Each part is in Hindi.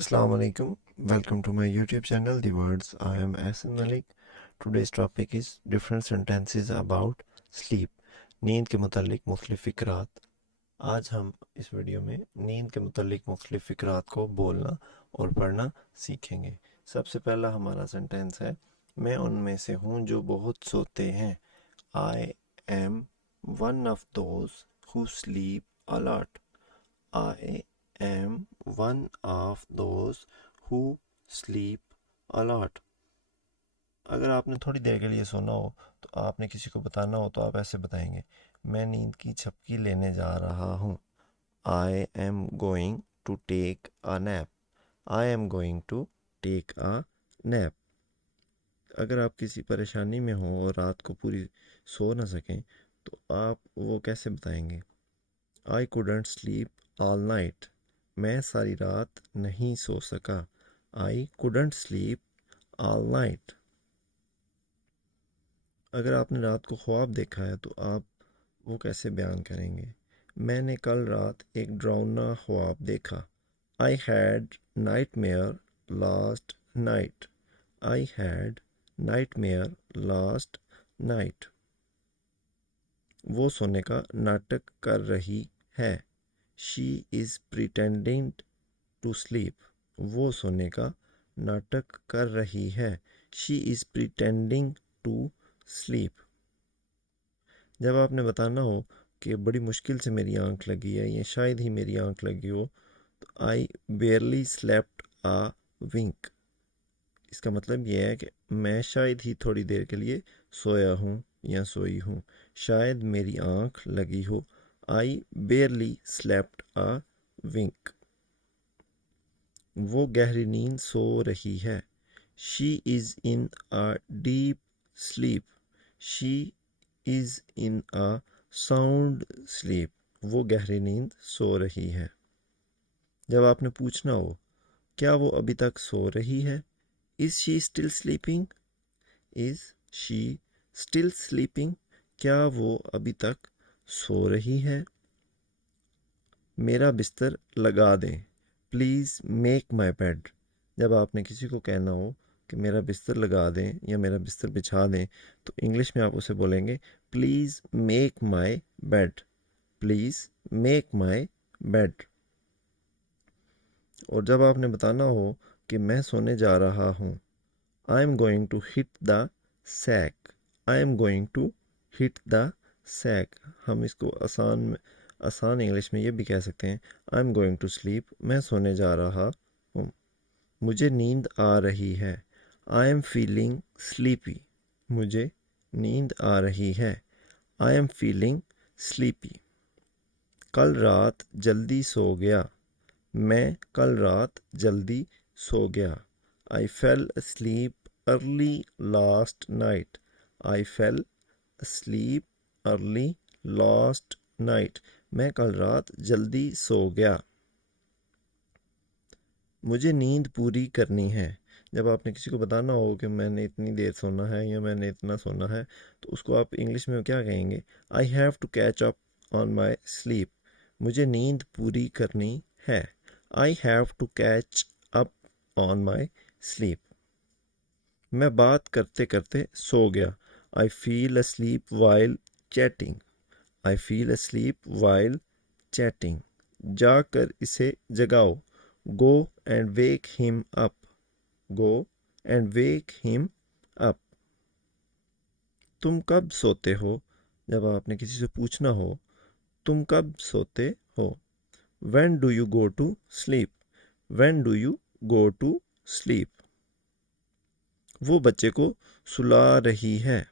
Assalamu alaikum. Welcome to my YouTube channel, The Words. I am Ahsan Malik. Today's topic is different sentences about sleep. नींद के मुतालिक मुख्तलिफ फ़िक्रात. आज हम इस वीडियो में नींद के मुतालिक मुख्तलिफ फ़िक्रात को बोलना और पढ़ना सीखेंगे. सबसे पहला हमारा सेंटेंस है, मैं उनमें से हूँ जो बहुत सोते हैं. I am one of those who sleep a lot. I am one of those who sleep a lot. अगर आपने थोड़ी देर के लिए सोना हो तो आपने किसी को बताना हो तो आप ऐसे बताएंगे, मैं नींद की झपकी लेने जा रहा हूँ. I am going to take a nap. I am going to take a nap. अगर आप किसी परेशानी में हो और रात को पूरी सो ना सकें तो आप वो कैसे बताएंगे? I couldn't sleep all night. मैं सारी रात नहीं सो सका. I couldn't sleep all night. अगर आपने रात को ख्वाब देखा है तो आप वो कैसे बयान करेंगे? मैंने कल रात एक डरावना ख्वाब देखा. I had nightmare last night. I had nightmare last night. वो सोने का नाटक कर रही है. She is pretending to sleep. वो सोने का नाटक कर रही है. She is pretending to sleep. जब आपने बताना हो कि बड़ी मुश्किल से मेरी आंख लगी है या शायद ही मेरी आंख लगी हो तो I barely slept a wink. इसका मतलब यह है कि मैं शायद ही थोड़ी देर के लिए सोया हूँ या सोई हूँ. शायद मेरी आंख लगी हो. I barely slept a wink. वो गहरी नींद सो रही है. She is in a deep sleep. She is in a sound sleep. वो गहरी नींद सो रही है. जब आपने पूछना हो, क्या वो अभी तक सो रही है? Is she still sleeping? Is she still sleeping? क्या वो अभी तक सो रही है? मेरा बिस्तर लगा दें. Please make my bed. जब आपने किसी को कहना हो कि मेरा बिस्तर लगा दें या मेरा बिस्तर बिछा दें तो इंग्लिश में आप उसे बोलेंगे, please make my bed. Please make my bed. और जब आपने बताना हो कि मैं सोने जा रहा हूँ, I am going to hit the sack. I am going to hit the sack. हम इसको आसान इंग्लिश में ये भी कह सकते हैं, I am going to sleep. मैं सोने जा रहा हूँ. मुझे नींद आ रही है. I am feeling sleepy. मुझे नींद आ रही है. I am feeling sleepy. कल रात जल्दी सो गया. मैं कल रात जल्दी सो गया. I fell asleep early last night. I fell asleep early last night. मैं कल रात जल्दी सो गया. मुझे नींद पूरी करनी है. जब आपने किसी को बताना हो कि मैंने इतनी देर सोना है या मैंने इतना सोना है तो उसको आप इंग्लिश में क्या कहेंगे? I have to catch up on my sleep. मुझे नींद पूरी करनी है. I have to catch up on my sleep. मैं बात करते करते सो गया. I feel asleep while chatting. I feel asleep while chatting. जाकर इसे जगाओ. Go and wake him up. Go and wake him up. तुम कब सोते हो? जब आपने किसी से पूछना हो, तुम कब सोते हो? When do you go to sleep? When do you go to sleep? वो बच्चे को सुला रही है.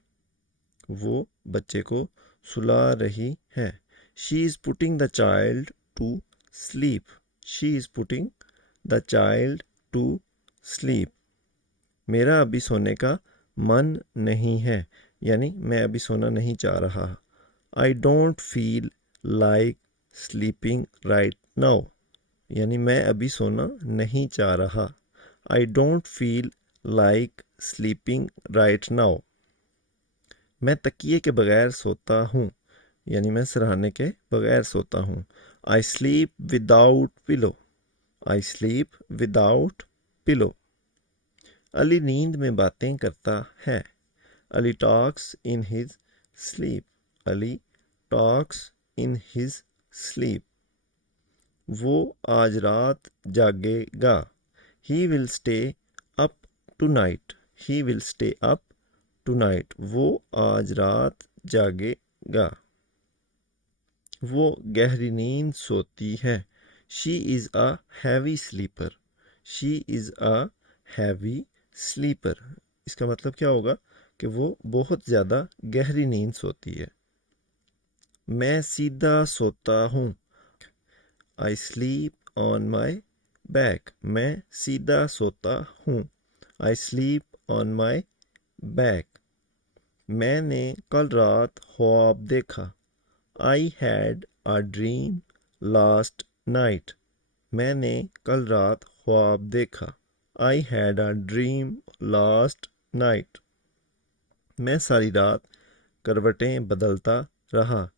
वो बच्चे को सुला रही है. She is putting the child to sleep. She is putting the child to sleep. मेरा अभी सोने का मन नहीं है. यानी मैं अभी सोना नहीं चाह रहा. I don't feel like sleeping right now. यानी मैं अभी सोना नहीं चाह रहा. I don't feel like sleeping right now. मैं तकिए के बगैर सोता हूँ. यानी मैं सिरहाने के बगैर सोता हूँ. I sleep without pillow. I sleep without pillow. Ali नींद में बातें करता है। Ali talks in his sleep. Ali talks in his sleep. वो आज रात जागेगा। He will stay up tonight. He will stay up tonight. वो आज रात जागेगा। वो गहरी नींद सोती है। She is a heavy sleeper. She is a heavy sleeper. इसका मतलब क्या होगा कि वो बहुत ज़्यादा गहरी नींद सोती है। मैं सीधा सोता हूँ। I sleep on my back. मैं सीधा सोता हूँ। I sleep on my back. मैंने कल रात ख्वाब देखा। I had a dream last night. मैंने कल रात ख्वाब देखा। I had a dream last night. मैं सारी रात करवटें बदलता रहा।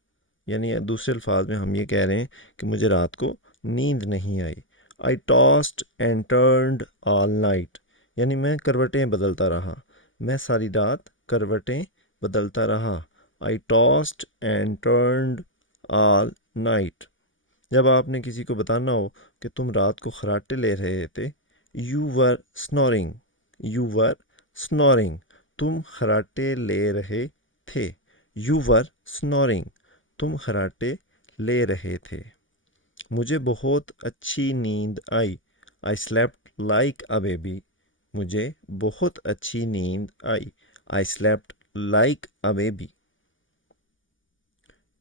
यानी दूसरे अल्फाज में हम ये कह रहे हैं कि मुझे रात को नींद नहीं आई। I tossed and turned all night. यानी मैं करवटें बदलता रहा। मैं सारी रात करवटें बदलता रहा। I tossed and turned all night. जब आपने किसी को बताना हो कि तुम रात को खराटे ले रहे थे, you were snoring. You were snoring. तुम खराटे ले रहे थे। You were snoring. तुम खराटे ले रहे थे। मुझे बहुत अच्छी नींद आई। I slept like a baby. मुझे बहुत अच्छी नींद आई। I slept like a baby.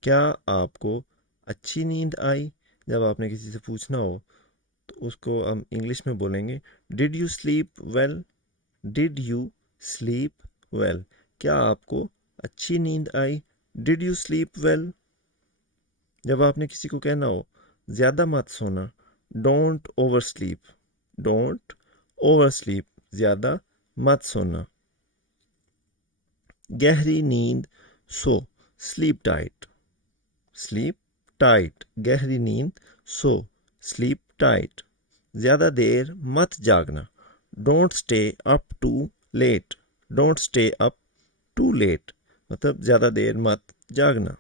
क्या आपको अच्छी नींद आई? जब आपने किसी से पूछना हो तो उसको हम इंग्लिश में बोलेंगे did you sleep well. Did you sleep well. क्या आपको अच्छी नींद आई? Did you sleep well. जब आपने किसी को कहना हो ज़्यादा मत सोना, don't oversleep. Don't oversleep. ज़्यादा मत सोना। गहरी नींद सो, स्लीप टाइट। Sleep tight. गहरी नींद सो, स्लीप टाइट। ज़्यादा देर मत जागना, don't stay up too late. Don't stay up too late. मतलब ज़्यादा देर मत जागना।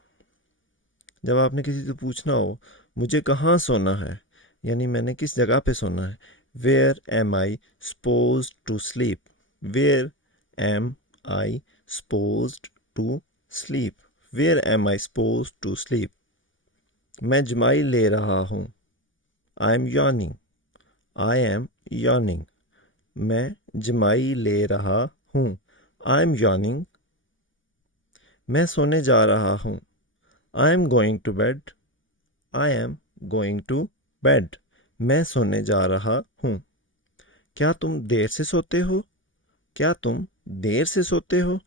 जब आपने किसी से पूछना हो मुझे कहाँ सोना है, यानी मैंने किस जगह पे सोना है, where am I supposed to sleep. Where am I supposed to sleep. Where am I supposed to sleep. मैं जमाई ले रहा हूँ। I am yawning. I am yawning. मैं जमाई ले रहा हूँ। I am yawning. मैं सोने जा रहा हूँ। I am going to bed. I am going to bed. मैं सोने जा रहा हूँ। क्या तुम देर से सोते हो? क्या तुम देर से सोते हो?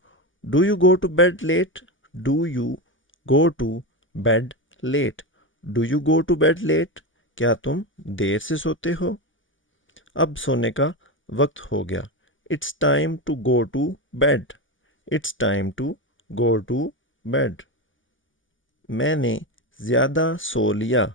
Do you go to bed late. Do you go to bed late. Do you go to bed late. क्या तुम देर से सोते हो? अब सोने का वक्त हो गया। It's time to go to bed. It's time to go to bed. मैंने ज़्यादा सो लिया।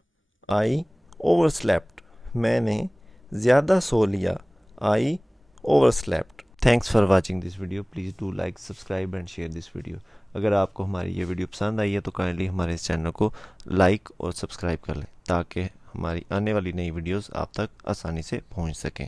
I overslept. मैंने ज़्यादा सो लिया। I overslept. Thanks for watching this video. Please do like, subscribe and share this video. अगर आपको हमारी ये वीडियो पसंद आई है तो काइंडली हमारे इस चैनल को लाइक और सब्सक्राइब कर लें ताकि हमारी आने वाली नई वीडियोस आप तक आसानी से पहुंच सकें।